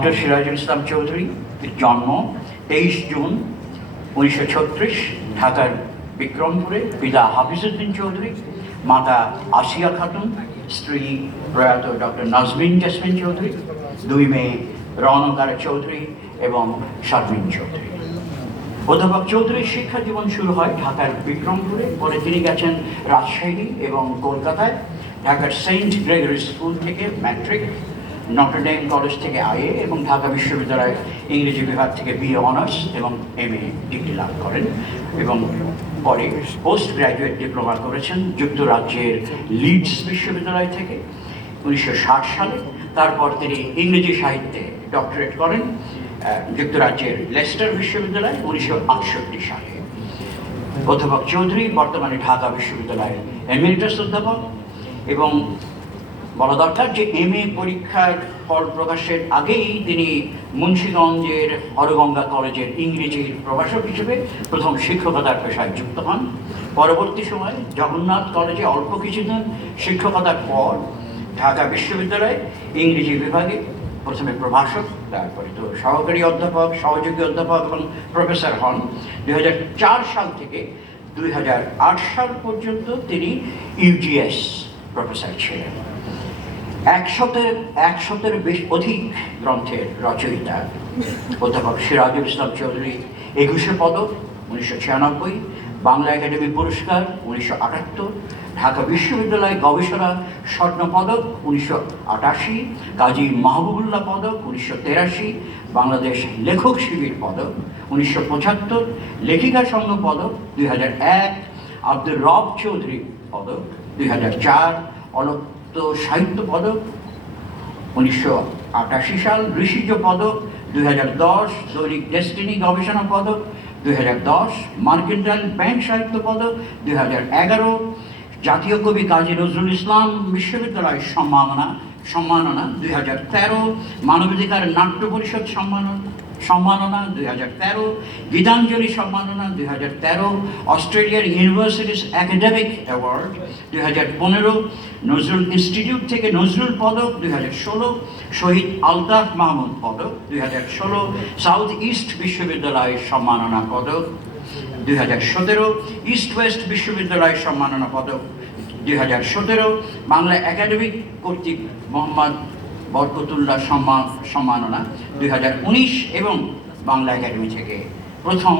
Doctor Sirajul Islam Chowdhury জন্ম 23 June 1936 ঢাকার বিক্রমপুরে। পিতা হাফিজউদ্দিন চৌধুরী, মাতা আসিয়া খাতুন, স্ত্রী প্রয়াত ডক্টর নাজমিন জাসমিন চৌধুরী, দুই মেয়ে রওনকার চৌধুরী এবং শারমিন চৌধুরী। অধ্যাপক চৌধুরীর শিক্ষা জীবন শুরু হয় ঢাকার বিক্রমপুরে, পরে তিনি গেছেন রাজশাহী এবং কলকাতায়। ঢাকার সেন্ট গ্রেগরি স্কুল থেকে ম্যাট্রিক, নটরডেম কলেজ থেকে আইএ এবং ঢাকা বিশ্ববিদ্যালয়ের ইংরেজি বিভাগ থেকে বিএ অনার্স এবং এমএ ডিগ্রি লাভ করেন এবং পরে পোস্ট গ্র্যাজুয়েট ডিপ্লোমা করেছেন যুক্তরাজ্যের লিডস বিশ্ববিদ্যালয় থেকে 1960 সালে। তারপর তিনি ইংরেজি সাহিত্যে ডক্টরেট করেন যুক্তরাজ্যের লেস্টার বিশ্ববিদ্যালয় 1968 সালে। অধ্যাপক চৌধুরী বর্তমানে ঢাকা বিশ্ববিদ্যালয়ের এমিরিটাস অধ্যাপক এবং বলা দরকার যে এমএ পরীক্ষার ফল প্রকাশের আগেই তিনি মুন্সিগঞ্জের হরগঙ্গা কলেজের ইংরেজির প্রভাষক হিসেবে প্রথম শিক্ষকতার পেশায় যুক্ত হন। পরবর্তী সময়ে জগন্নাথ কলেজে অল্প কিছুদিন শিক্ষকতার পর ঢাকা বিশ্ববিদ্যালয়ে ইংরেজি বিভাগে প্রথমে প্রভাষক, তারপরে তো সহকারী অধ্যাপক, সহযোগী অধ্যাপক এবং প্রফেসর হন। 2004 সাল থেকে 2008 সাল পর্যন্ত তিনি ইউজিএস প্রফেসর ছিলেন। 100-এর অধিক গ্রন্থের রচয়িতা অধ্যাপক সিরাজুল ইসলাম চৌধুরী 21 পদক 1996, বাংলা একাডেমি পুরস্কার 1978, ঢাকা বিশ্ববিদ্যালয় গবেষণা স্বর্ণ পদক 1988, কাজী মাহবুবুল্লাহ পদক 1983, বাংলাদেশ লেখক শিবির পদক 1975, লেখিকা সংঘ পদক 2001, আব্দুর রব চৌধুরী পদক 2004, অলক্ত সাহিত্য পদক 1988 সাল, ঋষিজ পদক 2010, দৈনিক ডেস্টিনি গবেষণা পদক 2010, মার্কেন্টাইল ব্যাংক সাহিত্য পদক 2011, জাতীয় কবি কাজী নজরুল ইসলাম বিশ্ববিদ্যালয় সম্মাননা 2013, মানবাধিকার নাট্য পরিষদ সম্মাননা 2013, গীতাঞ্জলি সম্মাননা 2013, অস্ট্রেলিয়ার universities academic award 2015, Nazrul institute থেকে নজরুল পদক 2016, শহীদ আলতাফ মাহমুদ পদক 2016, সাউথ ইস্ট বিশ্ববিদ্যালয় সম্মাননা পদক 2017, ইস্ট ওয়েস্ট বিশ্ববিদ্যালয় সম্মাননা পদক 2017, বাংলা একাডেমি কর্তৃক মোহাম্মদ বরকতুল্লাহ সম্মাননা 2019 এবং বাংলা একাডেমি থেকে প্রথম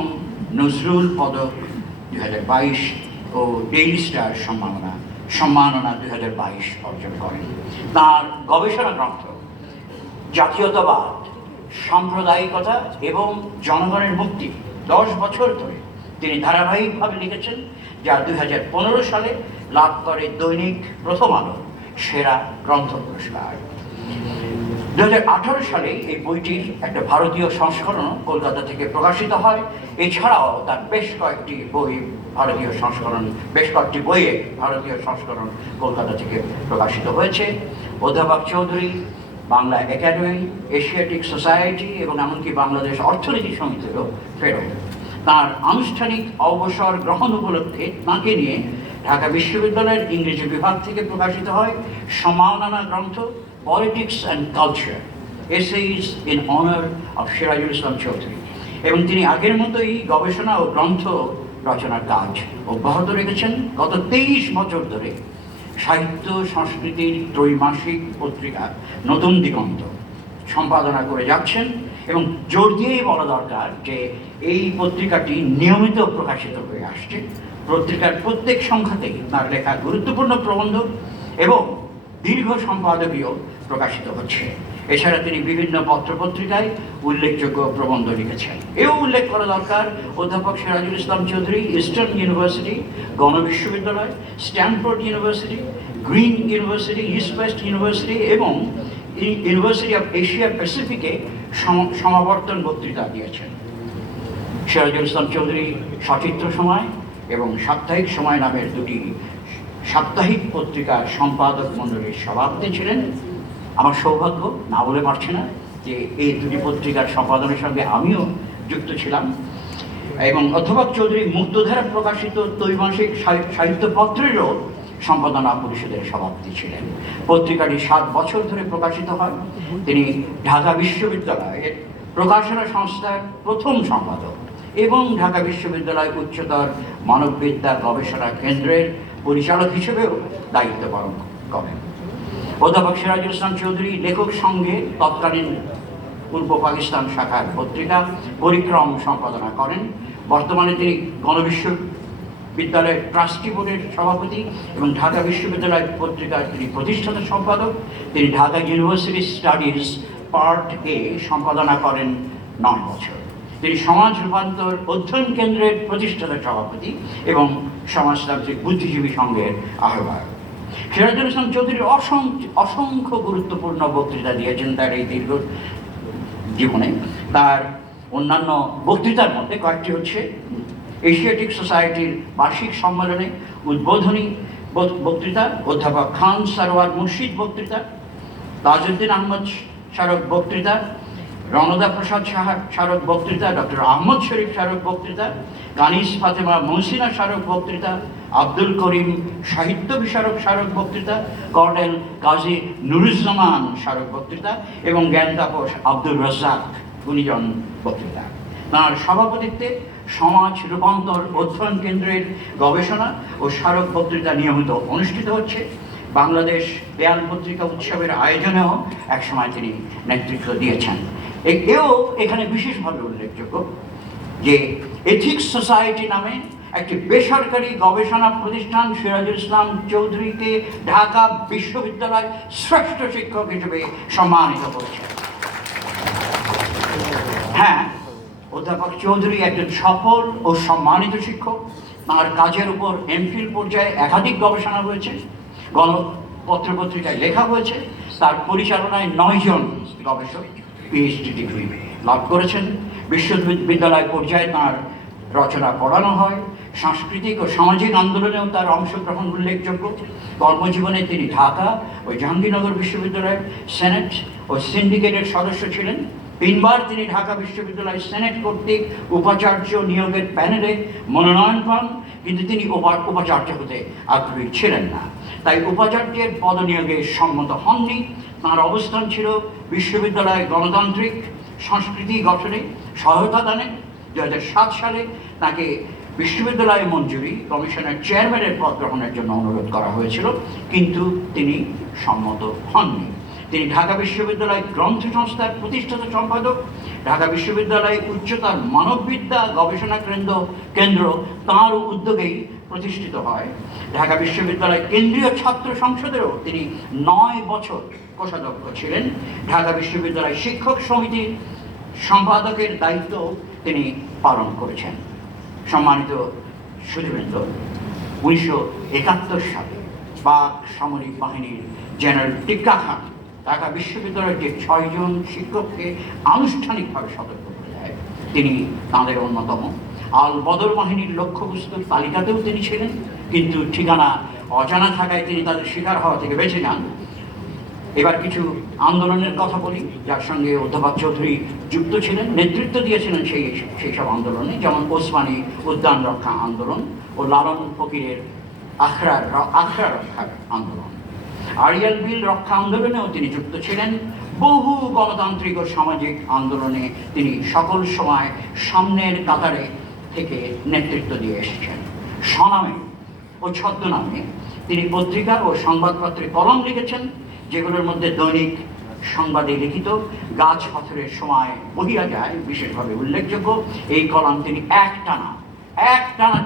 নজরুল পদক 2022 ও ডেইলি স্টার সম্মাননা 2022 অর্জন করেন। তার গবেষণা গ্রন্থ জাতীয়তাবাদ, সাম্প্রদায়িকতা এবং জনগণের মুক্তি 10 বছর ধরে তিনি ধারাবাহিকভাবে লিখেছেন, যা 2015 সালে লাভ করে দৈনিক প্রথম আলো সেরা গ্রন্থ পুরস্কার। 2018 সালে এই বইটির একটা ভারতীয় সংস্করণ কলকাতা থেকে প্রকাশিত হয়। এছাড়াও তার বেশ কয়েকটি বইয়ে ভারতীয় সংস্করণ কলকাতা থেকে প্রকাশিত হয়েছে। অধ্যাপক Chowdhury Bangla academy, Asiatic society এবং এমনকি বাংলাদেশ অর্থনীতি সমিতিরও ফেরত। তার আনুষ্ঠানিক অবসর গ্রহণ উপলক্ষে তাঁকে নিয়ে ঢাকা বিশ্ববিদ্যালয়ের ইংরেজি বিভাগ থেকে প্রকাশিত হয় সম্মাননা গ্রন্থ politics and culture, essays in honour of Sirajul Islam Chowdhury, এবং তিনি আগের মতোই গবেষণা ও গ্রন্থ রচনার কাজ অব্যাহত রেখেছেন। গত 23 বছর ধরে সাহিত্য সংস্কৃতির ত্রৈমাসিক পত্রিকা নতুন দিগন্ত সম্পাদনা করে যাচ্ছেন এবং জোর দিয়েই বলা দরকার যে এই পত্রিকাটি নিয়মিত প্রকাশিত হয়ে আসছে। পত্রিকার প্রত্যেক সংখ্যাতেই তার লেখা গুরুত্বপূর্ণ প্রবন্ধ এবং দীর্ঘ সম্পাদকীয় প্রকাশিত হচ্ছে। এছাড়া তিনি বিভিন্ন পত্রপত্রিকায় উল্লেখযোগ্য প্রবন্ধ লিখেছেন। এও উল্লেখ করা দরকার, অধ্যাপক সিরাজুল ইসলাম চৌধুরী ইস্টার্ন ইউনিভার্সিটি, গণবিশ্ববিদ্যালয়, Stanford University, Green University, East West University এবং ইউনিভার্সিটি অফ এশিয়া প্যাসিফিকে সমাবর্তন বক্তৃতা দিয়েছেন। সিরাজুল ইসলাম চৌধুরী সচিত্র সময় এবং সাপ্তাহিক সময় নামের দুটি সাপ্তাহিক পত্রিকার সম্পাদক মণ্ডলীর সভাপতি ছিলেন। আমার সৌভাগ্য, না বলে পারছি না, যে এই দুটি পত্রিকার সম্পাদনের সঙ্গে আমিও যুক্ত ছিলাম। এবং অধ্যাপক চৌধুরী মুক্তধারা প্রকাশিত ত্রৈমাসিক সাহিত্যপত্রেরও সম্পাদনা পরিষদের সভাপতি ছিলেন। পত্রিকাটি 7 বছর ধরে প্রকাশিত হয়। তিনি ঢাকা বিশ্ববিদ্যালয়ের প্রকাশনা সংস্থার প্রথম সম্পাদক এবং ঢাকা বিশ্ববিদ্যালয় উচ্চতর মানববিদ্যা গবেষণা কেন্দ্রের পরিচালক হিসেবেও দায়িত্ব পালন করেন। অধ্যাপক সিরাজুল ইসলাম চৌধুরী লেখক সংঘে তৎকালীন পূর্ব পাকিস্তান শাখার পত্রিকা পরিক্রম সম্পাদনা করেন। বর্তমানে তিনি গণবিশ্ববিদ্যালয়ের ট্রাস্টি বোর্ডের সভাপতি এবং ঢাকা বিশ্ববিদ্যালয় পত্রিকার তিনি প্রতিষ্ঠাতা সম্পাদক। তিনি ঢাকা ইউনিভার্সিটি স্টাডিজ পার্ট এ সম্পাদনা করেন 9 বছর। তিনি সমাজ রূপান্তর অধ্যয়ন কেন্দ্রের প্রতিষ্ঠাতা সভাপতি এবং সমাজতান্ত্রিক বুদ্ধিজীবী সংঘের আহ্বায়ক। সিরাজুল ইসলাম চৌধুরী অসংখ্য গুরুত্বপূর্ণ বক্তৃতা দিয়েছেন তার এই দীর্ঘ জীবনে। তার অন্যান্য বক্তৃতার মধ্যে কয়েকটি হচ্ছে এশিয়াটিক সোসাইটির বার্ষিক সম্মেলনে উদ্বোধনী বক্তৃতা, অধ্যাপক খান সারোয়ার মুর্শিদ বক্তৃতা, তাজউদ্দিন আহমদ স্মারক বক্তৃতা, রণদা প্রসাদ স্মারক বক্তৃতা, ডক্টর আহমদ শরীফ স্মারক বক্তৃতা, কানিস ফাতেমা মহসিনা স্মারক বক্তৃতা, আব্দুল করিম সাহিত্য বিষয়ক স্মারক বক্তৃতা, কর্নেল কাজী নুরুজ্জামান স্মারক বক্তৃতা এবং জ্ঞান তাপস আব্দুর রাজ্জাক গুণীজন বক্তৃতা। তাঁর সভাপতিত্বে সমাজ রূপান্তর অধ্যয়ন কেন্দ্রের গবেষণা ও স্মারক বক্তৃতা নিয়মিত অনুষ্ঠিত হচ্ছে। বাংলাদেশ বেয়ান পত্রিকা উৎসবের আয়োজনেও একসময় তিনি নেতৃত্ব দিয়েছেন। এও এখানে বিশেষভাবে উল্লেখযোগ্য যে এথিক্স সোসাইটি নামে একটি বেসরকারি গবেষণা প্রতিষ্ঠান সিরাজুল ইসলাম চৌধুরীকে ঢাকা বিশ্ববিদ্যালয় শ্রেষ্ঠ শিক্ষক হিসেবে সম্মানিত করেছে। হ্যাঁ, অধ্যাপক চৌধুরী একজন সফল ও সম্মানিত শিক্ষক। তাঁর কাজের উপর এমফিল পর্যায়ে একাধিক গবেষণা হয়েছে, পত্রপত্রিকায় লেখা হয়েছে। তার পরিচালনায় 9 জন গবেষক পিএইচডি ডিগ্রি লাভ করেছেন। বিশ্ববিদ্যালয় পর্যায়ে তাঁর রচনা পড়ানো হয়। সাংস্কৃতিক ও সামাজিক আন্দোলনেও তার অংশগ্রহণ উল্লেখযোগ্য। কর্মজীবনে তিনি ঢাকা ও জাহাঙ্গীরনগর বিশ্ববিদ্যালয়ের সেনেট ও সিন্ডিকেটের সদস্য ছিলেন। 3 বার তিনি ঢাকা বিশ্ববিদ্যালয় সেনেট কর্তৃক উপাচার্য নিয়োগের প্যানেলে মনোনয়ন পান, কিন্তু তিনি উপাচার্য হতে আগ্রহী ছিলেন না, তাই উপাচার্যের পদনিয়োগে সম্মত হননি। তাঁর অবস্থান ছিল বিশ্ববিদ্যালয় গণতান্ত্রিক সংস্কৃতি গঠনে সহায়তা দানে। 2007 সালে তাকে বিশ্ববিদ্যালয় মঞ্জুরি কমিশনের চেয়ারম্যানের পদ গ্রহণের জন্য অনুরোধ করা হয়েছিল, কিন্তু তিনি সম্মত হননি। তিনি ঢাকা বিশ্ববিদ্যালয় গ্রন্থ সংস্থার প্রতিষ্ঠাতা সম্পাদক। ঢাকা বিশ্ববিদ্যালয় উচ্চতর মানববিদ্যা গবেষণা কেন্দ্র তাঁর উদ্যোগেই প্রতিষ্ঠিত হয়। ঢাকা বিশ্ববিদ্যালয় কেন্দ্রীয় ছাত্র সংসদেরও তিনি 9 বছর কোষাধ্যক্ষ ছিলেন। ঢাকা বিশ্ববিদ্যালয় শিক্ষক সমিতির সম্পাদকের দায়িত্ব তিনি পালন করেছেন। সম্মানিত সুধীবৃন্দ, 1971 সালে পাক সামরিক বাহিনীর জেনারেল টিক্কা খান ঢাকা বিশ্ববিদ্যালয়ের যে 6 জন শিক্ষককে আনুষ্ঠানিকভাবে সতর্ক করে দেয়, তিনি তাঁদের অন্যতম। আল বদর বাহিনীর লক্ষ্যবস্তুর তালিকাতেও তিনি ছিলেন, কিন্তু ঠিকানা অজানা থাকায় তিনি তাদের শিকার হওয়া থেকে বেঁচে যান। এবার কিছু আন্দোলনের কথা বলি যার সঙ্গে অধ্যাপক চৌধুরী যুক্ত ছিলেন, নেতৃত্ব দিয়েছিলেন সেই সব আন্দোলনে, যেমন ওসমানী উদ্যান রক্ষা আন্দোলন ও লালন ফকিরের আখড়া রক্ষার আন্দোলন। আরিয়াল বিল রক্ষা আন্দোলনেও তিনি যুক্ত ছিলেন। বহু গণতান্ত্রিক ও সামাজিক আন্দোলনে তিনি সকল সময় সামনের কাতারে থেকে নেতৃত্ব দিয়ে এসেছেন। স্বনামে ও ছদ্মনামে তিনি পত্রিকা ও সংবাদপত্রে কলম লিখেছেন, যেগুলোর মধ্যে দৈনিক সংবাদে লিখিত গাছ পাথরের সময় বহিয়া যায় বিশেষভাবে উল্লেখযোগ্য। এই কলম তিনি একটানা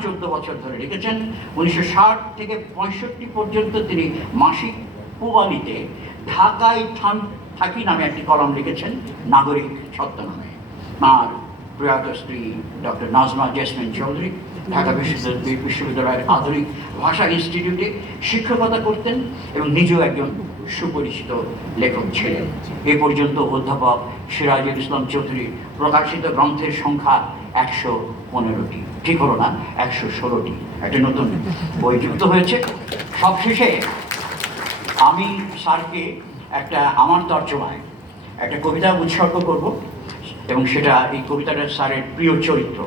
14 বছর ধরে লিখেছেন। 1960 থেকে 65 পর্যন্ত তিনি মাসিক পূবালিতে ঢাকায় থাকি নামে একটি কলম লিখেছেন নাগরিক ছদ্মনামে। তাঁর প্রয়াত স্ত্রী ডক্টর নাজমা জেসমিন চৌধুরী ঢাকা বিশ্ববিদ্যালয়ের আধুনিক ভাষা ইনস্টিটিউটে শিক্ষকতা করতেন এবং নিজেও একজন সুপরিচিত লেখক ছিলেন। এ পর্যন্ত অধ্যাপক সিরাজুল ইসলাম চৌধুরীর প্রকাশিত গ্রন্থের সংখ্যা 115টি, ঠিক হলো না, 116টি। একটা নতুন বই যুক্ত হয়েছে। সবশেষে আমি স্যারকে আমার তর্জমায় একটা কবিতা উৎসর্গ করব, এবং সেটা এই কবিতাটা স্যারের প্রিয় চরিত্র।